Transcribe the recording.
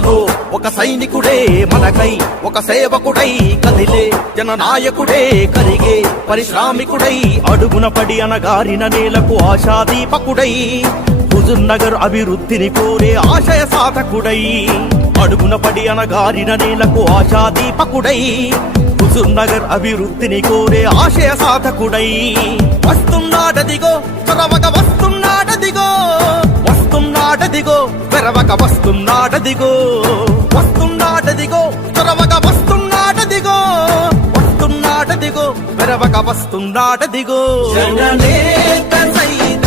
గుండెలలో ఒక సైనికుడే మనకై ఒక సేవకుడై కదిలే జననాయకుడే కరిగే పరిశ్రామికుడై అడుగున పడి అనగారిన నేలకు ఆశాదీపకుడై హుజూర్ నగర్ అభివృద్ధిని కోరే ఆశయ సాధకుడై అడుగున పడి అనగారిన నేలకు ఆశాదీపకుడై హుజూర్ నగర్ అభివృద్ధిని కోరే ఆశయ సాధకుడై వస్తున్నాడదిగో చొరవక వస్తున్నాడదిగో వస్తున్నాడదిగో వెరవక వస్తున్నాడదిగో వస్తున్నాడదిగో చొరవక వస్తున్నాడదిగో వస్తున్నాడదిగో వెరవక వస్తున్నాడదిగో జననేత సైనికుడే